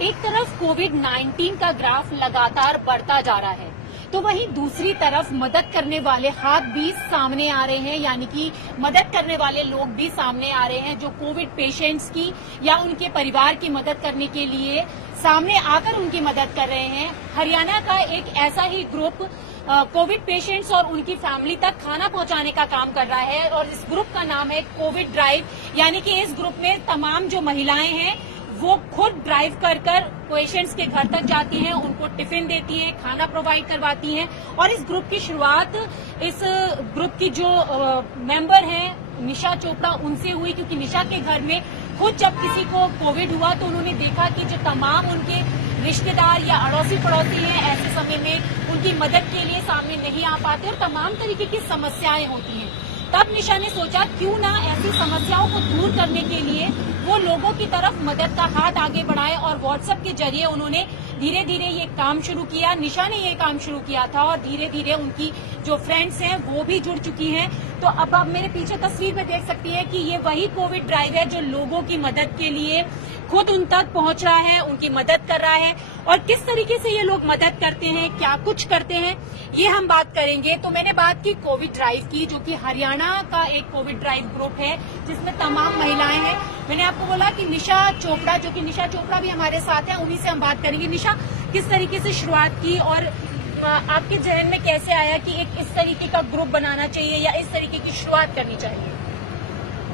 एक तरफ कोविड-19 का ग्राफ लगातार बढ़ता जा रहा है, तो वहीं दूसरी तरफ मदद करने वाले हाथ भी सामने आ रहे हैं, यानी कि मदद करने वाले लोग भी सामने आ रहे हैं जो कोविड पेशेंट्स की या उनके परिवार की मदद करने के लिए सामने आकर उनकी मदद कर रहे हैं। हरियाणा का एक ऐसा ही ग्रुप कोविड पेशेंट्स और उनकी फैमिली तक खाना पहुंचाने का काम कर रहा है और इस ग्रुप का नाम है कोविड ड्राइव, यानी कि इस ग्रुप में तमाम जो महिलाएं हैं वो खुद ड्राइव कर पेशेंट्स के घर तक जाती हैं, उनको टिफिन देती हैं, खाना प्रोवाइड करवाती हैं। और इस ग्रुप की शुरुआत इस ग्रुप की जो मेंबर हैं निशा चोपड़ा उनसे हुई, क्योंकि निशा के घर में खुद जब किसी को कोविड हुआ तो उन्होंने देखा कि जो तमाम उनके रिश्तेदार या अड़ोसी पड़ोसी हैं ऐसे समय में उनकी मदद के लिए सामने नहीं आ पाते और तमाम तरीके की समस्याएं होती हैं। तब निशा ने सोचा क्यों ना ऐसी समस्याओं को दूर करने के लिए वो लोगों की तरफ मदद का हाथ आगे बढ़ाए और व्हाट्सएप के जरिए उन्होंने धीरे धीरे ये काम शुरू किया। निशा ने ये काम शुरू किया था और धीरे धीरे उनकी जो फ्रेंड्स हैं वो भी जुड़ चुकी हैं। तो अब आप मेरे पीछे तस्वीर में देख सकती हैं कि ये वही कोविड ड्राइव है जो लोगों की मदद के लिए खुद उन तक पहुंच रहा है, उनकी मदद कर रहा है। और किस तरीके से ये लोग मदद करते हैं, क्या कुछ करते हैं, ये हम बात करेंगे। तो मैंने बात की कोविड ड्राइव की, जो कि हरियाणा का एक कोविड ड्राइव ग्रुप है जिसमें तमाम महिलाएं हैं। मैंने आपको बोला कि निशा चोपड़ा, जो कि निशा चोपड़ा भी हमारे साथ हैं, उन्हीं से हम बात करेंगे। निशा, किस तरीके से शुरुआत की और आपके जहन में कैसे आया कि एक इस तरीके का ग्रुप बनाना चाहिए या इस तरीके की शुरुआत करनी चाहिए?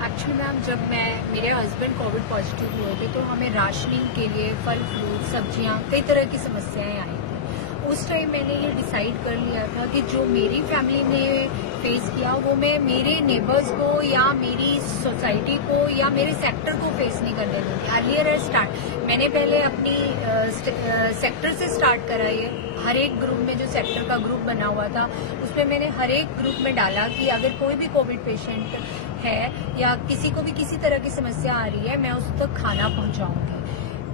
एक्चुअली मैम, जब मेरे हस्बैंड कोविड पॉजिटिव हुए थे तो हमें राशनिंग के लिए फल फ्रूट सब्जियां कई तरह की समस्याएं आई थी। उस टाइम मैंने ये डिसाइड कर लिया था कि जो मेरी फैमिली ने फेस किया वो मैं मेरे नेबर्स को या मेरी सोसाइटी को या मेरे सेक्टर को फेस नहीं करने दूंगी। अर्लियर स्टार्ट मैंने पहले अपनी सेक्टर से स्टार्ट करा। ये हर एक ग्रुप में जो सेक्टर का ग्रुप बना हुआ था उसमें मैंने हर एक ग्रुप में डाला कि अगर कोई भी कोविड पेशेंट है या किसी को भी किसी तरह की समस्या आ रही है मैं उस तक खाना पहुंचाऊंगी।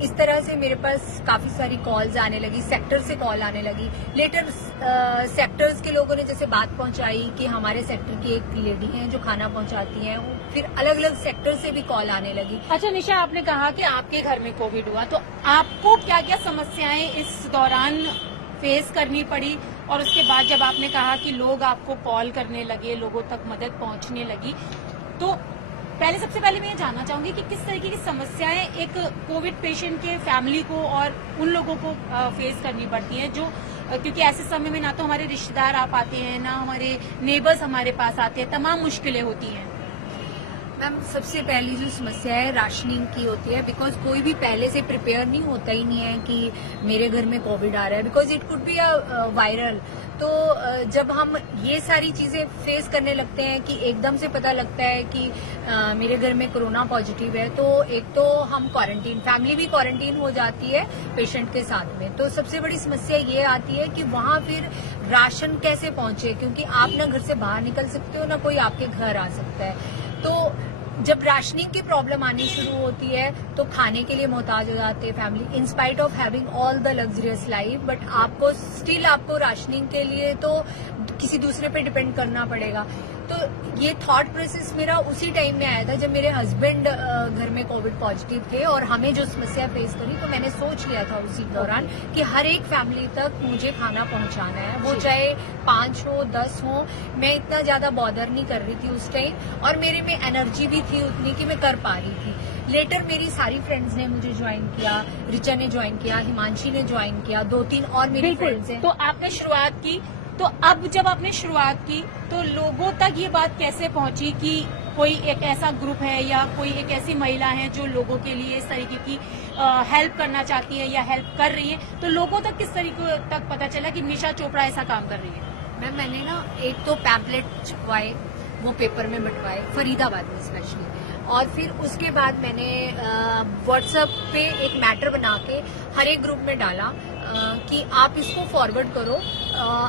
इस तरह से मेरे पास काफी सारी कॉल्स आने लगी, सेक्टर से कॉल आने लगी। लेटर सेक्टर्स के लोगों ने जैसे बात पहुंचाई कि हमारे सेक्टर की एक लेडी हैं जो खाना पहुंचाती हैं, फिर अलग अलग सेक्टर से भी कॉल आने लगी। अच्छा निशा, आपने कहा कि आपके घर में कोविड हुआ, तो आपको क्या क्या समस्याएं इस दौरान फेस करनी पड़ी? और उसके बाद जब आपने कहा कि लोग आपको कॉल करने लगे, लोगों तक मदद पहुंचने लगी, तो सबसे पहले मैं ये जानना चाहूंगी कि किस तरीके की समस्याएं एक कोविड पेशेंट के फैमिली को और उन लोगों को फेस करनी पड़ती हैं, जो क्योंकि ऐसे समय में ना तो हमारे रिश्तेदार आ पाते हैं, ना हमारे नेबर्स हमारे पास आते हैं, तमाम मुश्किलें होती हैं। मैम, सबसे पहली जो समस्या है राशनिंग की होती है, बिकॉज कोई भी पहले से प्रिपेयर नहीं होता ही नहीं है कि मेरे घर में कोविड आ रहा है, because it could be a viral. तो जब हम ये सारी चीजें फेस करने लगते हैं कि एकदम से पता लगता है कि मेरे घर में कोरोना पॉजिटिव है, तो एक तो हम क्वारंटीन, फैमिली भी क्वारंटीन हो जाती है पेशेंट के साथ में। तो सबसे बड़ी समस्या ये आती है कि वहां फिर राशन कैसे पहुंचे, क्योंकि आप ना घर से बाहर निकल सकते हो ना कोई आपके घर आ सकता है। तो जब राशनिंग की प्रॉब्लम आनी शुरू होती है तो खाने के लिए मोहताज हो जाते हैं family, in spite of having all the luxurious life, but आपको स्टिल आपको राशनिंग के लिए तो किसी दूसरे पे डिपेंड करना पड़ेगा। तो ये थॉट प्रोसेस मेरा उसी टाइम में आया था जब मेरे हस्बैंड घर में कोविड पॉजिटिव थे और हमें जो समस्या फेस करी, तो मैंने सोच लिया था उसी दौरान कि हर एक फैमिली तक मुझे खाना पहुंचाना है, वो चाहे 5 हो 10 हो। मैं इतना ज्यादा बॉदर नहीं कर रही थी उस टाइम और मेरे में एनर्जी भी थी उतनी कि मैं कर पा रही थी। लेटर मेरी सारी फ्रेंड्स ने मुझे ज्वाइन किया, रिचा ने ज्वाइन किया, हिमांशी ने ज्वाइन किया, 2-3 और मेरी फ्रेंड्स हैं। तो आपने शुरुआत की, तो अब जब आपने शुरुआत की तो लोगों तक ये बात कैसे पहुंची कि कोई एक ऐसा ग्रुप है या कोई एक ऐसी महिला है जो लोगों के लिए इस तरीके की हेल्प करना चाहती है या हेल्प कर रही है? तो लोगों तक किस तरीके तक पता चला कि निशा चोपड़ा ऐसा काम कर रही है? मैंने ना एक तो पैम्पलेट छपवाए, वो पेपर में बंटवाए फरीदाबाद में स्पेशली, और फिर उसके बाद मैंने व्हाट्सएप पे एक मैटर बना के हर एक ग्रुप में डाला कि आप इसको फॉरवर्ड करो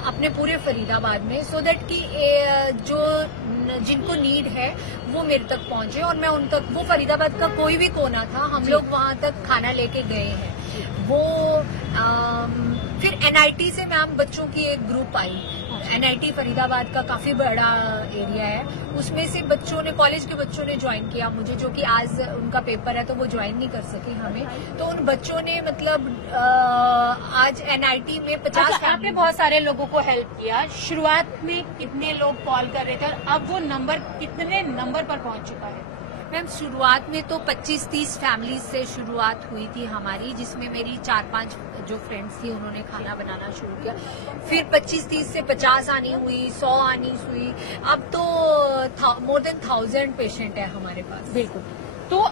अपने पूरे फरीदाबाद में, सो दैट कि जो जिनको नीड है वो मेरे तक पहुंचे और मैं उन तक, वो फरीदाबाद का कोई भी कोना था, हम लोग वहां तक खाना लेके गए हैं। वो फिर NIT से मैम बच्चों की एक ग्रुप आई। NIT फरीदाबाद का काफी बड़ा एरिया है, उसमें से बच्चों ने, कॉलेज के बच्चों ने ज्वाइन किया मुझे, जो कि आज उनका पेपर है तो वो ज्वाइन नहीं कर सके हमें। तो उन बच्चों ने मतलब आज NIT में 50 आपने बहुत सारे लोगों को हेल्प किया। शुरुआत में कितने लोग कॉल कर रहे थे और अब वो नंबर कितने नंबर पर पहुंच चुका है? मैम शुरुआत में तो 25-30 फैमिलीज से शुरुआत हुई थी हमारी, जिसमें मेरी 4-5 जो फ्रेंड्स थी उन्होंने खाना बनाना शुरू किया। फिर 25-30 से 50 आनी हुई, 100 आनी हुई, अब तो मोर देन 1000 पेशेंट है हमारे पास। बिल्कुल। तो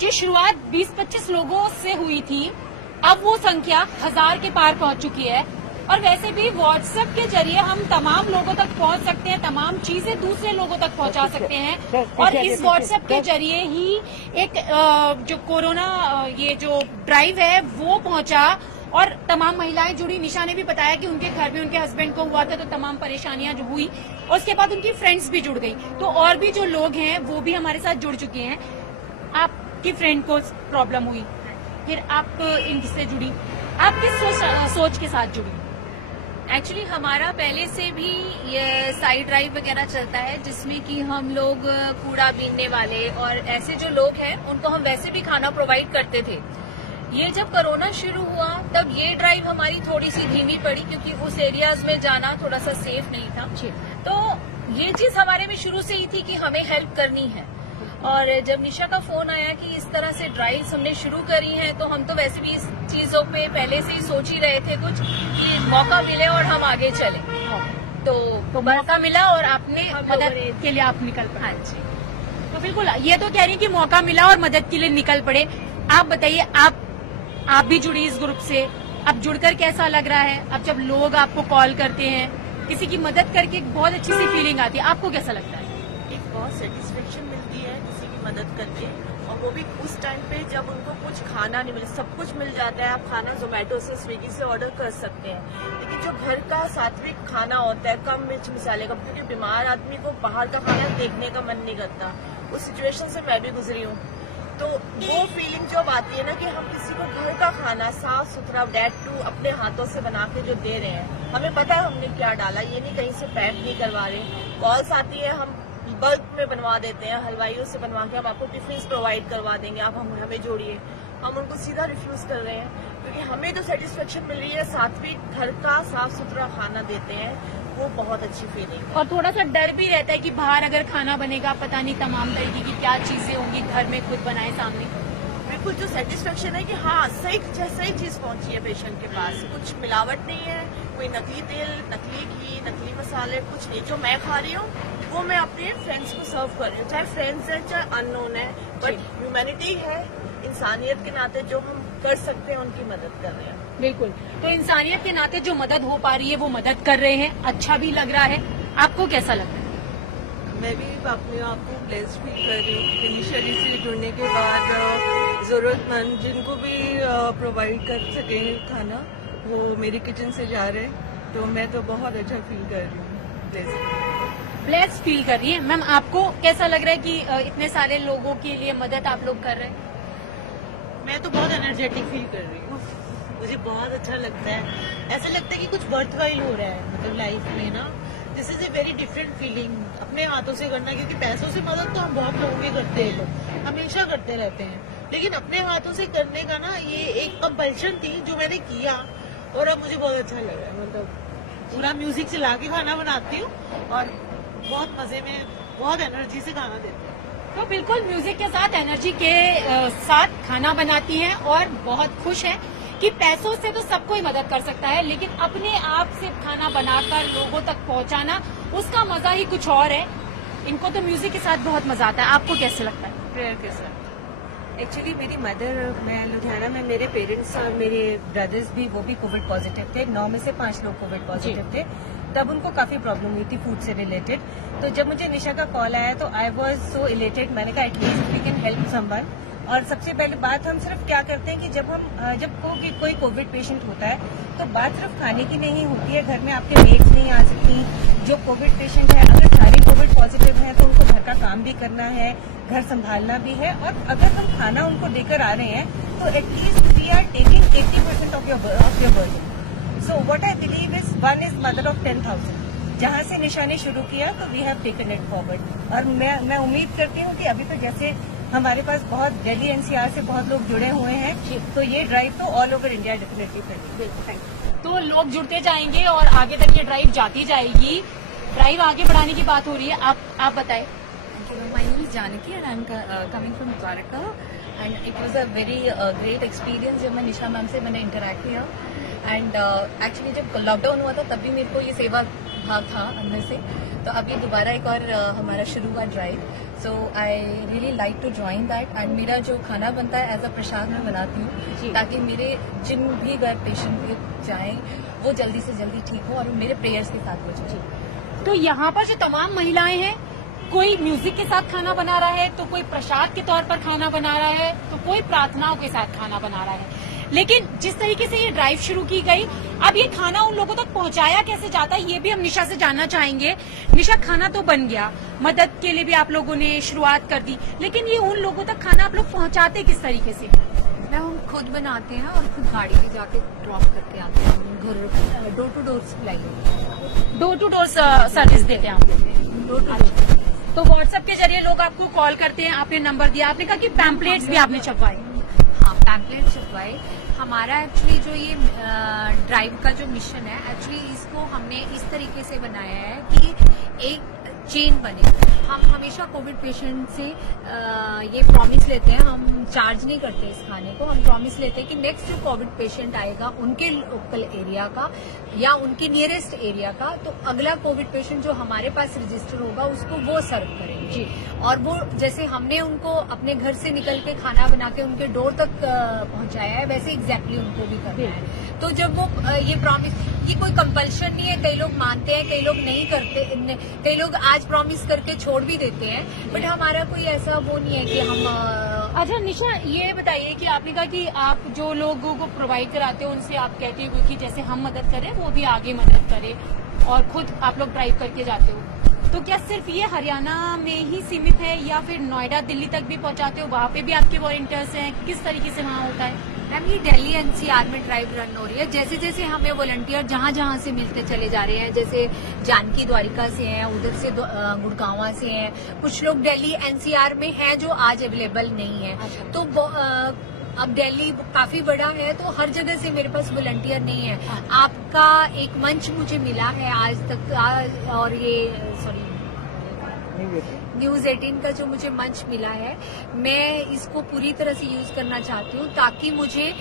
जो शुरुआत 20-25 लोगों से हुई थी, अब वो संख्या 1000 के पार पहुंच चुकी है। और वैसे भी व्हाट्सएप के जरिए हम तमाम लोगों तक पहुंच सकते हैं, तमाम चीजें दूसरे लोगों तक पहुंचा सकते हैं। और इस व्हाट्सएप के जरिए ही एक जो कोरोना ये जो ड्राइव है वो पहुंचा और तमाम महिलाएं जुड़ी। निशा ने भी बताया कि उनके घर में उनके हस्बैंड को हुआ था तो तमाम परेशानियां जो हुई, और उसके बाद उनकी फ्रेंड्स भी जुड़ गई। तो और भी जो लोग हैं वो भी हमारे साथ जुड़ चुके हैं। आपकी फ्रेंड को प्रॉब्लम हुई, फिर आप इनसे जुड़ी, आप किस सोच के साथ जुड़ी? एक्चुअली हमारा पहले से भी ये साइड ड्राइव वगैरह चलता है, जिसमें कि हम लोग कूड़ा बीनने वाले और ऐसे जो लोग हैं उनको हम वैसे भी खाना प्रोवाइड करते थे। ये जब कोरोना शुरू हुआ तब ये ड्राइव हमारी थोड़ी सी धीमी पड़ी, क्योंकि उस एरियाज में जाना थोड़ा सा सेफ नहीं था। तो ये चीज हमारे में शुरू से ही थी कि हमें हेल्प करनी है। और जब निशा का फोन आया कि इस तरह से ड्राइव्स हमने शुरू करी हैं, तो हम तो वैसे भी इस चीजों पे पहले से ही सोच ही रहे थे कुछ कि मौका मिले और हम आगे चले। तो मौका मिला और आपने मदद के लिए आप निकल पड़े। हाँ जी। तो बिल्कुल ये तो कह रही हैं कि मौका मिला और मदद के लिए निकल पड़े। आप बताइए, आप भी जुड़ी इस ग्रुप से, अब जुड़कर कैसा लग रहा है? अब जब लोग आपको कॉल करते हैं, किसी की मदद करके एक बहुत अच्छी सी फीलिंग आती है, आपको कैसा लगता है? एक बहुत सेटिस्फेक्शन मिलती है किसी की मदद करके, और वो भी उस टाइम पे जब उनको कुछ खाना नहीं मिले। सब कुछ मिल जाता है, आप खाना जोमेटो से, स्विगी से ऑर्डर कर सकते हैं, लेकिन जो घर का सात्विक खाना होता है कम मिर्च मसाले का, क्योंकि बीमार आदमी को बाहर का खाना देखने का मन नहीं करता। उस सिचुएशन से मैं भी गुजरी हूँ। तो वो फीलिंग जब आती है ना कि हम किसी को घर का खाना साफ सुथरा डेट टू अपने हाथों से बना के जो दे रहे हैं, हमें पता है हमने क्या डाला, ये नहीं कहीं से पैक नहीं करवा रहे। कॉल्स आती है, हम बल्क में बनवा देते हैं, हलवाइयों से बनवा के हम आपको टिफिन प्रोवाइड करवा देंगे, आप हमें जोड़िए। हम उनको सीधा रिफ्यूज कर रहे हैं, क्योंकि हमें तो सेटिस्फेक्शन मिल रही है, सात्विक घर का साफ सुथरा खाना देते हैं, वो बहुत अच्छी फीलिंग है। और थोड़ा सा डर भी रहता है कि बाहर अगर खाना बनेगा, पता नहीं तमाम तरीके की क्या चीजें होंगी, घर में खुद बनाए सामने। बिल्कुल, जो सेटिस्फेक्शन है कि हाँ सही चीज पहुंची है पेशेंट के पास, कुछ मिलावट नहीं है, कोई नकली तेल, नकली घी, नकली मसाले कुछ नहीं। जो मैं खा रही हूँ वो मैं अपने फ्रेंड्स को सर्व कर रही हूँ, चाहे फ्रेंड्स है चाहे अननोन है, बट ह्यूमैनिटी है, इंसानियत के नाते जो हम कर सकते हैं उनकी मदद कर रहे हैं। बिल्कुल, तो इंसानियत के नाते जो मदद हो पा रही है वो मदद कर रहे हैं, अच्छा भी लग रहा है। आपको कैसा लग रहा है? मैं भी अपने आप को ब्लेस्ड फील कर रही हूँ कि निशा जी से जुड़ने के बाद जरूरतमंद जिनको भी प्रोवाइड कर सके खाना, वो मेरी किचन से जा रहे हैं, तो मैं तो बहुत अच्छा फील कर रही हूँ, ब्लेस्ड फील कर रही है। मैम आपको कैसा लग रहा है कि इतने सारे लोगों के लिए मदद आप लोग कर रहे हैं? मैं तो बहुत एनर्जेटिक फील कर रही हूँ, मुझे बहुत अच्छा लगता है। ऐसा लगता है कि कुछ बर्थवाइल हो रहा है, मतलब लाइफ में ना, this is a very different feeling. अपने हाथों से करना, क्योंकि पैसों से मदद तो हम बहुत लोगों की करते हैं, लोग हमेशा करते रहते हैं, लेकिन अपने हाथों से करने का ना ये एक कंपल्शन थी जो मैंने किया, और अब मुझे बहुत अच्छा लग रहा है। मतलब पूरा म्यूजिक चला के खाना बनाती हूँ और बहुत मजे में, बहुत एनर्जी से खाना देती हूँ। तो बिल्कुल म्यूजिक के साथ, एनर्जी के साथ खाना बनाती हैं और बहुत खुश है कि पैसों से तो सबको ही मदद कर सकता है, लेकिन अपने आप से खाना बनाकर लोगों तक पहुंचाना, उसका मजा ही कुछ और है। इनको तो म्यूजिक के साथ बहुत मजा आता है। आपको कैसे लगता है? प्रेयर के साथ। एक्चुअली मेरी मदर, मैं लुधियाना में, मेरे पेरेंट्स और मेरे ब्रदर्स भी, वो भी कोविड पॉजिटिव थे। 9 में से 5 लोग कोविड पॉजिटिव थे। तब उनको काफी प्रॉब्लम हुई थी फूड से रिलेटेड। तो जब मुझे निशा का कॉल आया तो आई वॉज सो इलेटेड। मैंने कहा at least we can help someone. और सबसे पहले बात हम सिर्फ क्या करते हैं कि जब कोई कोविड पेशेंट होता है तो बात सिर्फ खाने की नहीं होती है। घर में आपके मेट्स नहीं आ सकती। जो कोविड पेशेंट है, अगर सारे कोविड पॉजिटिव हैं तो उनको घर का काम भी करना है, घर संभालना भी है, और अगर हम खाना उनको देकर आ रहे हैं तो at least we are taking 80% of your burden. So what I believe is one is mother of 10,000. जहाँ से निशा ने शुरू किया तो we have taken it forward और मैं उम्मीद करती हूँ कि अभी तो जैसे हमारे पास बहुत दिल्ली एनसीआर से बहुत लोग जुड़े हुए हैं तो ये ड्राइव तो ऑल ओवर इंडिया डेफिनेटली करेगी। तो लोग जुड़ते जाएंगे और आगे तक ये ड्राइव जाती जाएगी। ड्राइव आगे बढ़ाने की बात हो रही है, आप बताएं। My name is Janaki and I'm coming from Dwarka and it was a very great experience जब मैं निशा मैम से मैंने इंटरेक्ट किया एंड एक्चुअली जब लॉकडाउन हुआ था तब भी मेरे को ये सेवा भाव था अंदर से, तो अभी दोबारा एक और हमारा शुरू हुआ drive, so I really like to join that and मेरा जो खाना बनता है एज अ प्रसाद मैं बनाती हूँ ताकि मेरे जिन भी घर पेशेंट जाएं वो जल्दी से जल्दी ठीक हो और मेरे प्रेयर्स के साथ हो जाए। तो यहाँ पर जो तमाम महिलाएं हैं, कोई म्यूजिक के साथ खाना बना रहा है, तो कोई प्रसाद के तौर पर खाना बना रहा है, तो कोई प्रार्थनाओं के साथ खाना बना रहा है। लेकिन जिस तरीके से ये ड्राइव शुरू की गई, अब ये खाना उन लोगों तक पहुंचाया कैसे जाता है ये भी हम निशा से जानना चाहेंगे। निशा, खाना तो बन गया, मदद के लिए भी आप लोगों ने शुरुआत कर दी, लेकिन ये उन लोगों तक खाना आप लोग पहुंचाते किस तरीके से? हम खुद बनाते हैं और खुद गाड़ी में जाके ड्रॉप करके आते हैं, घर door to door supply, door to door service देते हैं आप लोग? Door to door. तो व्हाट्सएप के जरिए लोग आपको कॉल करते हैं, आपने नंबर दिया, आपने कहा कि पैम्पलेट्स भी आपने छपवाए। हाँ, पैम्पलेट छपवाए। हमारा एक्चुअली जो ये ड्राइव का जो मिशन है, एक्चुअली इसको हमने इस तरीके से बनाया है कि एक चेन बने। हम हमेशा कोविड पेशेंट से ये प्रॉमिस लेते हैं, हम चार्ज नहीं करते इस खाने को, हम प्रॉमिस लेते हैं कि नेक्स्ट जो कोविड पेशेंट आएगा उनके लोकल एरिया का या उनके नियरेस्ट एरिया का, तो अगला कोविड पेशेंट जो हमारे पास रजिस्टर होगा उसको वो सर्व करेंगे। और वो जैसे हमने उनको अपने घर से निकल के खाना बना के उनके डोर तक पहुंचाया है, वैसे एग्जैक्टली उनको भी करना है। तो जब वो ये प्रॉमिस, ये कोई कंपल्शन नहीं है, कई लोग मानते हैं, कई लोग नहीं करते, कई लोग आज प्रॉमिस करके छोड़ भी देते हैं, बट हमारा कोई ऐसा वो नहीं है कि हम। अच्छा निशा, ये बताइए कि आपने कहा कि आप जो लोगों को प्रोवाइड कराते हो उनसे आप कहते हो कि जैसे हम मदद करें वो भी आगे मदद करें, और खुद आप लोग ड्राइव करके जाते हो, तो क्या सिर्फ ये हरियाणा में ही सीमित है या फिर नोएडा दिल्ली तक भी पहुंचाते हो? वहाँ पे भी आपके वॉलंटियर्स हैं, किस तरीके से वहाँ होता है? मैम, ये दिल्ली एनसीआर में ड्राइव रन हो रही है। जैसे जैसे हमें वॉलंटियर जहाँ जहाँ से मिलते चले जा रहे हैं, जैसे जानकी द्वारिका से हैं, उधर से गुड़गांवा से हैं, कुछ लोग दिल्ली एनसीआर में हैं जो आज अवेलेबल नहीं है। तो अब दिल्ली काफी बड़ा है तो हर जगह से मेरे पास वॉलंटियर नहीं है। आपका एक मंच मुझे मिला है आज तक, और ये सॉरी न्यूज 18 का जो मुझे मंच मिला है, मैं इसको पूरी तरह से यूज करना चाहती हूँ ताकि मुझे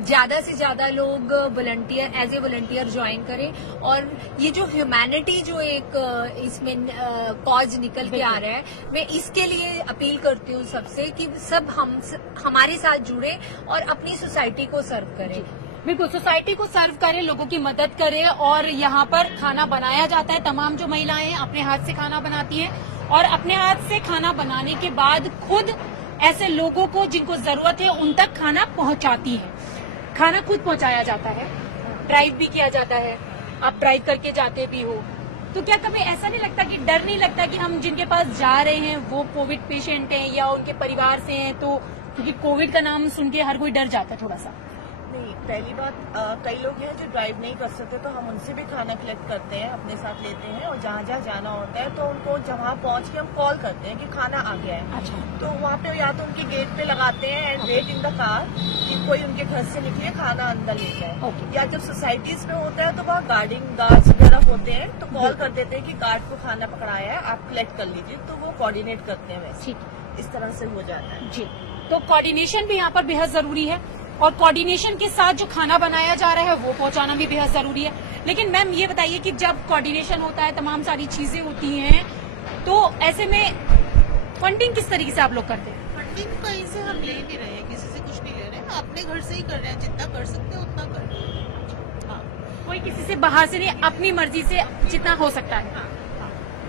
ज्यादा से ज्यादा लोग volunteer as a volunteer join करें। और ये जो ह्यूमैनिटी जो एक इसमें कॉज निकल के आ रहा है, मैं इसके लिए अपील करती हूँ सबसे कि सब हमारे साथ जुड़े और अपनी सोसाइटी को सर्व करें। बिल्कुल, सोसाइटी को सर्व करें, लोगों की मदद करें। और यहाँ पर खाना बनाया जाता है, तमाम जो महिलाएं अपने हाथ से खाना बनाती हैं और अपने हाथ से खाना बनाने के बाद खुद ऐसे लोगों को जिनको जरूरत है उन तक खाना पहुंचाती है। खाना खुद पहुंचाया जाता है, ड्राइव भी किया जाता है, आप ड्राइव करके जाते भी हो, तो क्या कभी ऐसा नहीं लगता कि डर नहीं लगता कि हम जिनके पास जा रहे हैं वो कोविड पेशेंट हैं या उनके परिवार से हैं? तो क्योंकि कोविड का नाम सुन के हर कोई डर जाता है थोड़ा सा। नहीं, पहली बात, कई लोग हैं जो ड्राइव नहीं कर सकते, तो हम उनसे भी खाना कलेक्ट करते हैं, अपने साथ लेते हैं, और जहाँ जहाँ जाना होता है तो उनको जहाँ पहुँच के हम कॉल करते हैं कि खाना आ गया है। अच्छा। तो वहाँ पे या तो उनके गेट पे लगाते हैं and wait in the car कि कोई उनके घर से निकले, खाना अंदर ले जाए। या जब सोसाइटीज में होता है तो वहाँ गार्ड्स वगैरह होते हैं, तो कॉल कर देते हैं कि गार्ड को खाना पकड़ाया है, आप कलेक्ट कर लीजिए, तो वो कोऑर्डिनेट करते हैं। वैसे इस तरह से हो जाता है जी। तो कोऑर्डिनेशन भी यहाँ पर बेहद जरूरी है, और कोऑर्डिनेशन के साथ जो खाना बनाया जा रहा है वो पहुंचाना भी बेहद जरूरी है। लेकिन मैम ये बताइए कि जब कोऑर्डिनेशन होता है, तमाम सारी चीजें होती हैं, तो ऐसे में फंडिंग किस तरीके से आप लोग करते हैं? फंडिंग कहीं से हम ले नहीं रहे हैं, किसी से कुछ नहीं ले रहे हैं, अपने घर से ही कर रहे हैं, जितना कर सकते हैं उतना कर रहे हैं। हाँ, कोई किसी से बाहर से नहीं, अपनी मर्जी से जितना हो सकता है। हाँ।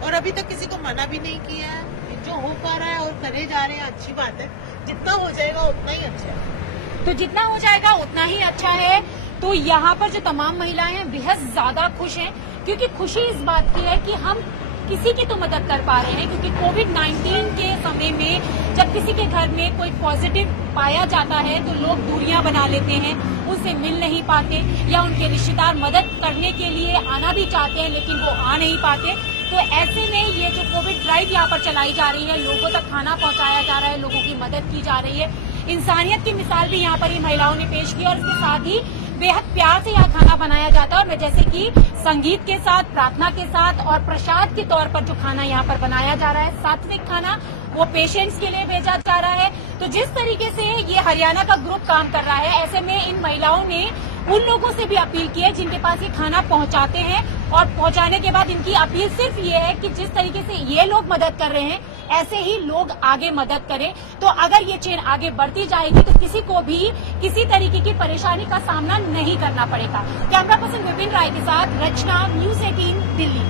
और अभी तक किसी को मना भी नहीं किया है, जो हो पा रहा है और करे जा रहे हैं, अच्छी बात है। जितना हो जाएगा उतना ही अच्छा है। तो जितना हो जाएगा उतना ही अच्छा है। तो यहाँ पर जो तमाम महिलाएं हैं बेहद ज्यादा खुश हैं, क्योंकि खुशी इस बात की है कि हम किसी की तो मदद कर पा रहे हैं, क्योंकि कोविड-19 के समय में जब किसी के घर में कोई पॉजिटिव पाया जाता है तो लोग दूरियां बना लेते हैं, उनसे मिल नहीं पाते, या उनके रिश्तेदार मदद करने के लिए आना भी चाहते हैं लेकिन वो आ नहीं पाते। तो ऐसे में ये जो कोविड ड्राइव यहाँ पर चलाई जा रही है, लोगों तक खाना पहुँचाया जा रहा है, लोगों की मदद की जा रही है, इंसानियत की मिसाल भी यहाँ पर ही महिलाओं ने पेश की और इसके साथ ही बेहद प्यार से यहाँ खाना बनाया जाता है। और मैं जैसे कि संगीत के साथ, प्रार्थना के साथ और प्रसाद के तौर पर जो खाना यहाँ पर बनाया जा रहा है, सात्विक खाना, वो पेशेंट्स के लिए भेजा जा रहा है। तो जिस तरीके से ये हरियाणा का ग्रुप काम कर रहा है, ऐसे में इन महिलाओं ने उन लोगों से भी अपील की है जिनके पास ये खाना पहुंचाते हैं, और पहुंचाने के बाद इनकी अपील सिर्फ ये है कि जिस तरीके से ये लोग मदद कर रहे हैं ऐसे ही लोग आगे मदद करें। तो अगर ये चेन आगे बढ़ती जाएगी तो किसी को भी किसी तरीके की परेशानी का सामना नहीं करना पड़ेगा। कैमरा पर्सन विपिन राय के साथ रचना, न्यूज़ 18 दिल्ली।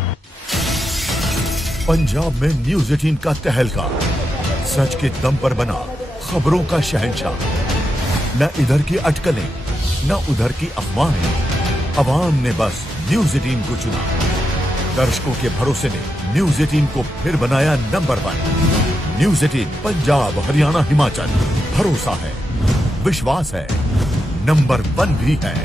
पंजाब में न्यूज़ 18 का तहलका, सच के दम पर बना खबरों का शहंशाह। न इधर की अटकलें न उधर की अफवाहें, अवाम ने बस न्यूज़ 18 को चुना। दर्शकों के भरोसे ने न्यूज़ 18 को फिर बनाया नंबर 1। न्यूज़ 18 पंजाब, हरियाणा, हिमाचल, भरोसा है, विश्वास है, नंबर 1 भी है।